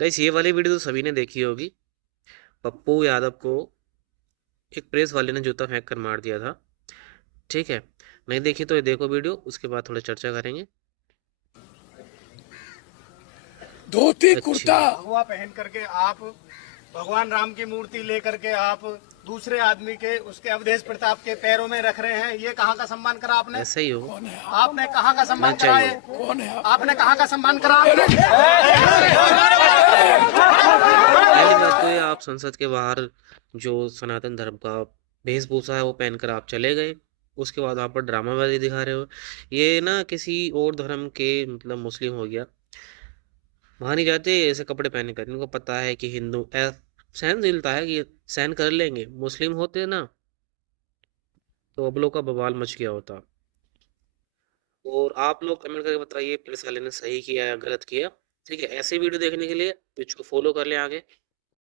Guys ये वाली video तो सभी ने देखी होगी। पप्पू यादव को एक प्रेस वाले ने जूता फेंक कर मार दिया था। ठीक है, नहीं देखी तो ये देखो वीडियो, उसके बाद थोड़ा चर्चा करेंगे। धोती अच्छी। कुर्ता भगवा पहन करके आप भगवान राम की मूर्ति लेकर के आप दूसरे आदमी के उसके अवधेश प्रताप के पैरों में रख रहे हैं। ये कहाँ का सम्मान करा आपने? ऐसा ही हो। कौन है आपने कहाँ का ना सम्मान करा चाहिए। है? कौन है आपने कहाँ का सम्मान करा आपने? पहली बात तो ये, आप संसद के बाहर जो सनातन धर्म का वेशभूषा है वो पहनकर आप चले गए। उसके बाद आप पर ड्रामाबाजी दिखा रहे हो। ये ना किसी और धर्म के, मतलब मुस्लिम हो गया, वहां नहीं जाते ऐसे कपड़े पहने कर। इनको पता है कि हिंदू सहनशीलता है कि सहन कर लेंगे। मुस्लिम होते ना तो अब लोग का बवाल मच गया होता। और आप लोग कमेंट करके बताइए पुलिस वाले ने सही किया या गलत किया। ठीक है, ऐसे वीडियो देखने के लिए पेज को फॉलो कर लें आगे।